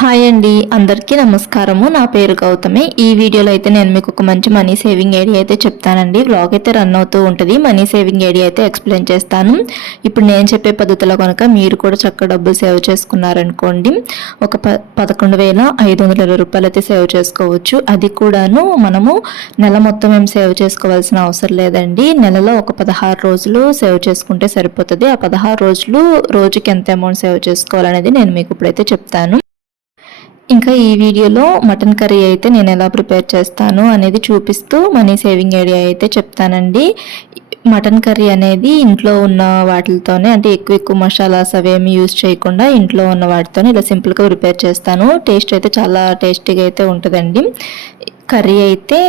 Hi అండి. అందరికీ నమస్కారము. నా పేరు గౌతమి. ఈ వీడియోలో అయితే నేను మీకు ఒక మంచి మనీ సేవింగ్ ఐడియా అయితే చెప్తానండి. బ్లాగ్ అయితే రన్ అవుతూ ఉంటుంది. మనీ సేవింగ్ ఐడియా అయితే ఎక్స్ప్లెయిన్ చేస్తాను. ఇప్పుడు నేను చెప్పే పద్ధతిలో కనుక మీరు కూడా చక్కగా డబ్బులు సేవ్ చేసుకున్నారనుకోండి. ఒక ప పదకొండు వేల ఐదు వందల ఇరవై రూపాయలు అయితే సేవ్ చేసుకోవచ్చు. అది కూడాను మనము నెల మొత్తం ఏం సేవ్ చేసుకోవాల్సిన అవసరం లేదండి. నెలలో ఒక పదహారు రోజులు సేవ్ చేసుకుంటే సరిపోతుంది. ఆ పదహారు రోజులు రోజుకి ఎంత అమౌంట్ సేవ్ చేసుకోవాలనేది నేను మీకు ఇప్పుడైతే చెప్తాను. ఇంకా ఈ వీడియోలో మటన్ కర్రీ అయితే నేను ఎలా ప్రిపేర్ చేస్తాను అనేది చూపిస్తూ మనీ సేవింగ్ ఐడియా అయితే చెప్తానండి. మటన్ కర్రీ అనేది ఇంట్లో ఉన్న వాటితోనే అంటే ఎక్కువ ఎక్కువ మసాలాస్ అవేమి యూజ్ చేయకుండా ఇంట్లో ఉన్న వాటితోనే ఇలా సింపుల్గా ప్రిపేర్ చేస్తాను. టేస్ట్ అయితే చాలా టేస్టీగా అయితే ఉంటుందండి. కర్రీ అయితే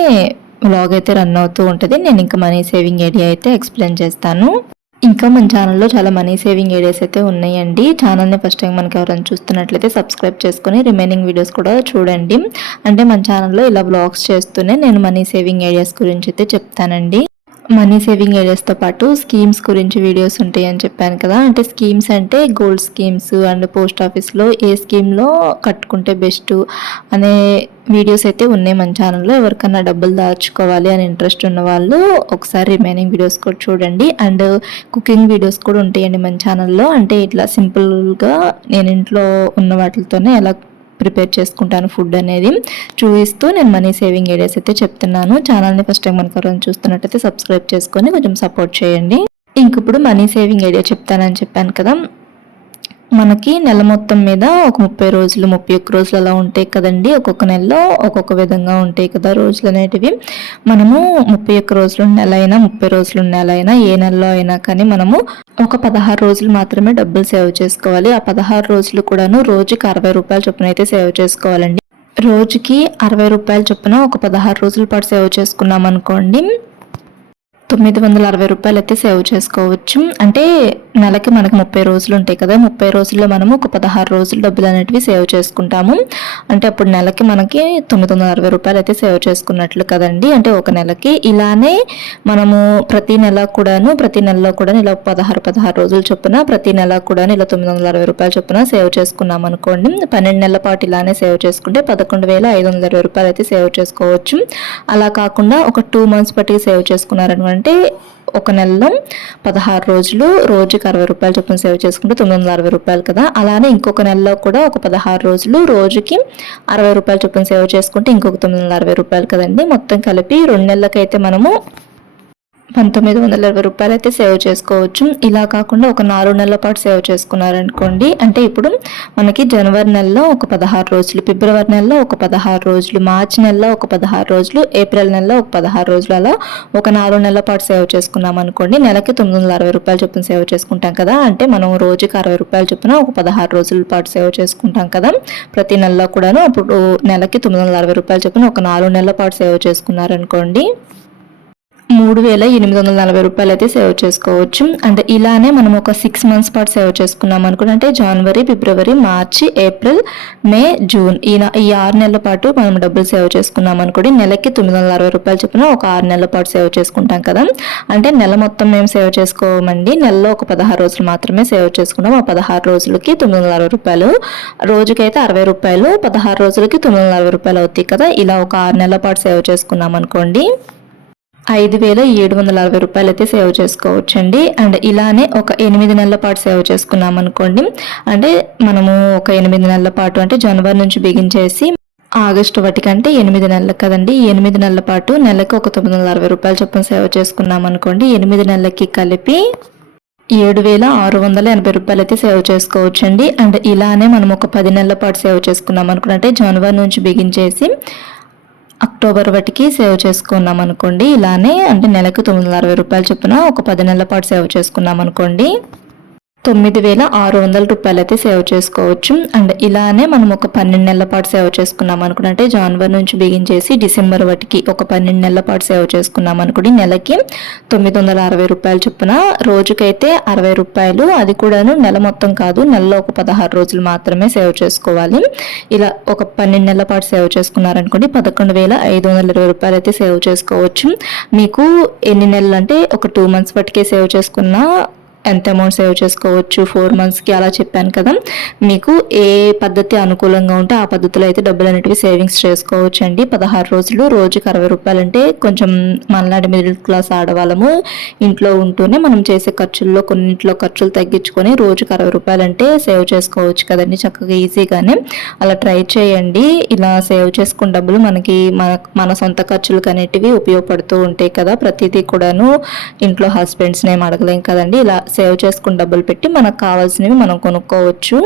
వ్లాగ్ అయితే రన్ అవుతూ ఉంటుంది. నేను ఇంకా మనీ సేవింగ్ ఐడియా అయితే ఎక్స్ప్లెయిన్ చేస్తాను. ఇంకా మన ఛానల్లో చాలా మనీ సేవింగ్ ఏరియాస్ అయితే ఉన్నాయండి. ఛానల్ని ఫస్ట్ టైం మనకి ఎవరైనా చూస్తున్నట్లయితే సబ్స్క్రైబ్ చేసుకొని రిమైనింగ్ వీడియోస్ కూడా చూడండి. అంటే మన ఛానల్లో ఇలా బ్లాగ్స్ చేస్తూనే నేను మనీ సేవింగ్ ఏరియాస్ గురించి అయితే చెప్తానండి. మనీ సేవింగ్ ఏరియాస్తో పాటు స్కీమ్స్ గురించి వీడియోస్ ఉంటాయి అని చెప్పాను కదా. అంటే స్కీమ్స్ అంటే గోల్డ్ స్కీమ్స్ అండ్ పోస్ట్ ఆఫీస్లో ఏ స్కీమ్లో కట్టుకుంటే బెస్ట్ అనే వీడియోస్ అయితే ఉన్నాయి మన ఛానల్లో. ఎవరికన్నా డబ్బులు దాచుకోవాలి అని ఇంట్రెస్ట్ ఉన్న వాళ్ళు ఒకసారి రిమైనింగ్ వీడియోస్ కూడా చూడండి. అండ్ కుకింగ్ వీడియోస్ కూడా ఉంటాయండి మన ఛానల్లో. అంటే ఇట్లా సింపుల్గా నేను ఇంట్లో ఉన్న వాటితోనే ఎలా ప్రిపేర్ చేసుకుంటాను ఫుడ్ అనేది. చూపిస్తూ నేను మనీ సేవింగ్ ఐడియాస్ అయితే చెప్తున్నాను. ఛానల్ని ఫస్ట్ టైం మనకు ఎవరైనా చూస్తున్నట్టయితే సబ్స్క్రైబ్ చేసుకొని కొంచెం సపోర్ట్ చేయండి. ఇంక ఇప్పుడు మనీ సేవింగ్ ఐడియా చెప్తానని చెప్పాను కదా. మనకి నెల మొత్తం మీద ఒక ముప్పై రోజులు ముప్పై ఒక్క రోజులు అలా ఉంటాయి కదండి. ఒక్కొక్క నెలలో ఒక్కొక్క విధంగా ఉంటాయి కదా రోజులు అనేటివి. మనము ముప్పై ఒక్క రోజులు నెల అయినా ముప్పై రోజులు నెల అయినా ఏ నెలలో అయినా కానీ మనము ఒక పదహారు రోజులు మాత్రమే డబ్బులు సేవ్ చేసుకోవాలి. ఆ పదహారు రోజులు కూడాను రోజుకి అరవై రూపాయల చొప్పున అయితే సేవ్ చేసుకోవాలండి. రోజుకి అరవై రూపాయల చొప్పున ఒక పదహారు రోజుల పాటు సేవ్ చేసుకున్నాం అనుకోండి తొమ్మిది వందల అరవై రూపాయలు అయితే సేవ్ చేసుకోవచ్చు. అంటే నెలకి మనకి ముప్పై రోజులు ఉంటాయి కదా ముప్పై రోజుల్లో మనము ఒక పదహారు రోజులు డబ్బులు అనేటివి సేవ్ చేసుకుంటాము. అంటే అప్పుడు నెలకి మనకి తొమ్మిది వందల అరవై రూపాయలు అయితే సేవ్ చేసుకున్నట్లు కదండి. అంటే ఒక నెలకి ఇలానే మనము ప్రతి నెల కూడాను ప్రతి నెలలో కూడా ఇలా పదహారు పదహారు రోజులు చొప్పున ప్రతి నెల కూడా ఇలా తొమ్మిది వందల అరవై రూపాయలు చొప్పున సేవ్ చేసుకున్నాం అనుకోండి. పన్నెండు నెలల పాటు ఇలానే సేవ్ చేసుకుంటే పదకొండు వేల ఐదు వందల ఇరవై రూపాయలు అయితే సేవ్ చేసుకోవచ్చు. అలా కాకుండా ఒక టూ మంత్స్ బట్టి సేవ్ చేసుకున్నారనుకుంటే ఒక నెలలో పదహారు రోజులు రోజుకి అరవై రూపాయలు చొప్పున సేవ్ చేసుకుంటే తొమ్మిది వందల అరవై రూపాయలు కదా. అలానే ఇంకొక నెలలో కూడా ఒక పదహారు రోజులు రోజుకి అరవై రూపాయలు చొప్పున సేవ్ చేసుకుంటే ఇంకొక తొమ్మిది వందల అరవై రూపాయలు కదండి. మొత్తం కలిపి రెండు నెలలకైతే మనము పంతొమ్మిది వందల ఇరవై రూపాయలు అయితే సేవ్ చేసుకోవచ్చు. ఇలా కాకుండా ఒక నాలుగు నెలల పాటు సేవ్ చేసుకున్నారనుకోండి అంటే ఇప్పుడు మనకి జనవరి నెలలో ఒక పదహారు రోజులు ఫిబ్రవరి నెలలో ఒక పదహారు రోజులు మార్చి నెలలో ఒక పదహారు రోజులు ఏప్రిల్ నెలలో ఒక పదహారు రోజులు అలా ఒక నాలుగు నెలల పాటు సేవ్ చేసుకున్నాం అనుకోండి నెలకి తొమ్మిది వందల అరవై రూపాయలు చొప్పున సేవ్ చేసుకుంటాం కదా. అంటే మనం రోజుకి అరవై రూపాయలు చొప్పున ఒక పదహారు రోజుల పాటు సేవ్ చేసుకుంటాం కదా. ప్రతి నెలలో కూడాను అప్పుడు నెలకి తొమ్మిది వందల అరవై రూపాయలు చొప్పున ఒక నాలుగు నెలల పాటు సేవ్ చేసుకున్నారనుకోండి మూడు వేల ఎనిమిది వందల నలభై రూపాయలు అయితే సేవ్ చేసుకోవచ్చు. అంటే ఇలానే మనం ఒక సిక్స్ మంత్స్ పాటు సేవ్ చేసుకున్నాం అనుకుంటే అంటే జనవరి ఫిబ్రవరి మార్చి ఏప్రిల్ మే జూన్ ఈ ఈ ఆరు నెలల పాటు మనం డబ్బులు సేవ్ చేసుకున్నాం అనుకోండి నెలకి తొమ్మిది వందల అరవై రూపాయలు చెప్పిన ఒక ఆరు నెలల పాటు సేవ్ చేసుకుంటాం కదా. అంటే నెల మొత్తం మేము సేవ్ చేసుకోమండి. నెలలో ఒక పదహారు రోజులు మాత్రమే సేవ్ చేసుకున్నాం. ఆ పదహారు రోజులకి తొమ్మిది వందల అరవై రూపాయలు. రోజుకైతే అరవై రూపాయలు. పదహారు రోజులకి తొమ్మిది వందల అరవై రూపాయలు అవుతాయి కదా. ఇలా ఒక ఆరు నెలల పాటు సేవ్ చేసుకున్నాం అనుకోండి. ఐదు వేల ఏడు వందల అరవై రూపాయలు అయితే సేవ్ చేసుకోవచ్చండి. అండ్ ఇలానే ఒక ఎనిమిది నెలల పాటు సేవ్ చేసుకున్నాం అనుకోండి అంటే మనము ఒక ఎనిమిది నెలల పాటు అంటే జనవరి నుంచి బిగించేసి ఆగస్టు వాటికంటే ఎనిమిది నెలలు కదండి. ఎనిమిది నెలల పాటు నెలకు ఒక తొమ్మిది వందల అరవై రూపాయలు చొప్పున సేవ్ చేసుకున్నాం అనుకోండి ఎనిమిది నెలలకి కలిపి ఏడు వేల ఆరు వందల ఎనభై రూపాయలు అయితే సేవ్ చేసుకోవచ్చండి. అండ్ ఇలానే మనం ఒక పది నెలల పాటు సేవ్ చేసుకున్నాం అనుకుంటే జనవరి నుంచి బిగించేసి అక్టోబర్ వాటికి సేవ్ చేసుకున్నాం అనుకోండి ఇలానే అంటే నెలకు తొమ్మిది వందల అరవై రూపాయలు చొప్పున ఒక పది నెలల పాటు సేవ్ చేసుకున్నాం అనుకోండి. తొమ్మిది వేల ఆరు వందల రూపాయలు అయితే సేవ్ చేసుకోవచ్చు. అండ్ ఇలానే మనం ఒక పన్నెండు నెలల పాటు సేవ్ చేసుకున్నాం అనుకుంటే జనవరి నుంచి బిగించేసి డిసెంబర్ వాటికి ఒక పన్నెండు నెలల పాటు సేవ్ చేసుకున్నాం అనుకోండి నెలకి తొమ్మిది వందల అరవై రూపాయలు చొప్పున రోజుకైతే అరవై రూపాయలు. అది కూడాను నెల మొత్తం కాదు నెలలో ఒక పదహారు రోజులు మాత్రమే సేవ్ చేసుకోవాలి. ఇలా ఒక పన్నెండు నెలల పాటు సేవ్ చేసుకున్నారనుకోండి పదకొండు వేల ఐదు వందల ఇరవై రూపాయలు అయితే సేవ్ చేసుకోవచ్చు. మీకు ఎన్ని నెలలు అంటే ఒక టూ మంత్స్ పట్టుకే సేవ్ చేసుకున్న ఎంత అమౌంట్ సేవ్ చేసుకోవచ్చు? ఫోర్ మంత్స్కి అలా చెప్పాను కదా. మీకు ఏ పద్ధతి అనుకూలంగా ఉంటే ఆ పద్ధతిలో అయితే డబ్బులు అనేటివి సేవింగ్స్ చేసుకోవచ్చు అండి పదహారు రోజులు రోజుకి అరవై రూపాయలు అంటే కొంచెం మనలాంటి మిడిల్ క్లాస్ ఆడవాళ్ళము ఇంట్లో ఉంటూనే మనం చేసే ఖర్చుల్లో కొన్నింట్లో ఖర్చులు తగ్గించుకొని రోజుకి అరవై రూపాయలు అంటే సేవ్ చేసుకోవచ్చు కదండి. చక్కగా ఈజీగానే అలా ట్రై చేయండి. ఇలా సేవ్ చేసుకున్న డబ్బులు మనకి మన మన సొంత ఖర్చులకు అనేటివి ఉపయోగపడుతూ ఉంటాయి కదా. ప్రతిదీ కూడాను ఇంట్లో హస్బెండ్స్ని ఏం అడగలేం కదండి. ఇలా సేవ్ చేసుకుని డబ్బులు పెట్టి మనకు కావాల్సినవి మనం కొనుక్కోవచ్చు.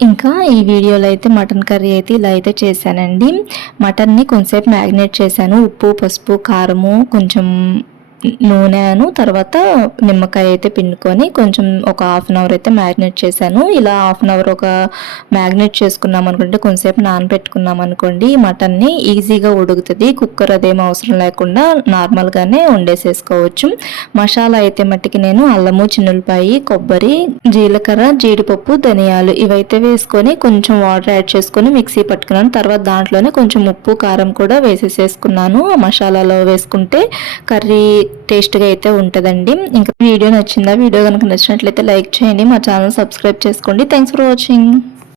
ఇంకా ఈ వీడియోలో అయితే మటన్ కర్రీ అయితే ఇలా అయితే చేశానండి. మటన్ని కొంచెంసేపు మ్యాగ్నేట్ చేశాను. ఉప్పు పసుపు కారము కొంచెం నూనెను తర్వాత నిమ్మకాయ అయితే పిండుకొని కొంచెం ఒక హాఫ్ అన్ అవర్ అయితే మ్యాగ్నేట్ చేశాను. ఇలా హాఫ్ అన్ అవర్ ఒక మ్యాగ్నేట్ చేసుకున్నాం అనుకుంటే కొంతసేపు నానబెట్టుకున్నాం అనుకోండి మటన్ని ఈజీగా ఉడుకుతుంది. కుక్కర్ అదేం అవసరం లేకుండా నార్మల్గానే వండేసేసుకోవచ్చు. మసాలా అయితే మట్టికి నేను అల్లము చిన్నులపాయి కొబ్బరి జీలకర్ర జీడిపప్పు ధనియాలు ఇవైతే వేసుకొని కొంచెం వాటర్ యాడ్ చేసుకొని మిక్సీ పట్టుకున్నాను. తర్వాత దాంట్లోనే కొంచెం ఉప్పు కారం కూడా వేసేసేసుకున్నాను. ఆ మసాలాలో వేసుకుంటే కర్రీ టేస్ట్గా అయితే ఉంటుందండి. ఇంకా వీడియో నచ్చిందా? వీడియో కనుక నచ్చినట్లయితే లైక్ చేయండి. మా ఛానల్ సబ్స్క్రైబ్ చేసుకోండి. Thanks for watching